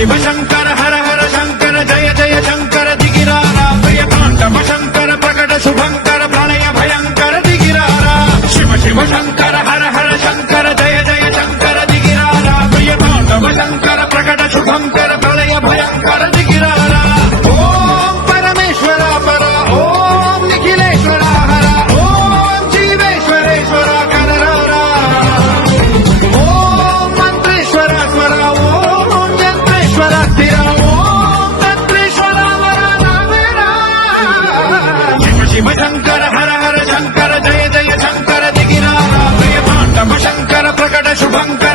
शिव शंकर हर हर शंकर जय जय शंकर दिगिरारा प्रिय तांडव शंकर प्रकट शुभंकर प्रणय भयंकर दिगिरारा शिव शिव शंकर हर हर शंकर जय जय शंकर दिगिरारा प्रिय तांडव शंकर प्रकट शुभंकर प्रणय भयंकर दिगिरारा ओम परमेश्वर पर ओम निखिलेश्वर हर ओम जीवेश्वरेश्वर कररारा ओम मंत्रेश्वर स्वर ओम यंत्रेश्वर स्थिर ओम तंत्रेश्वर शिव शिव शंकर हर हर शंकर जय जय शंकर दिगिरारा प्रिय तांडव शंकर प्रकट शुभंकर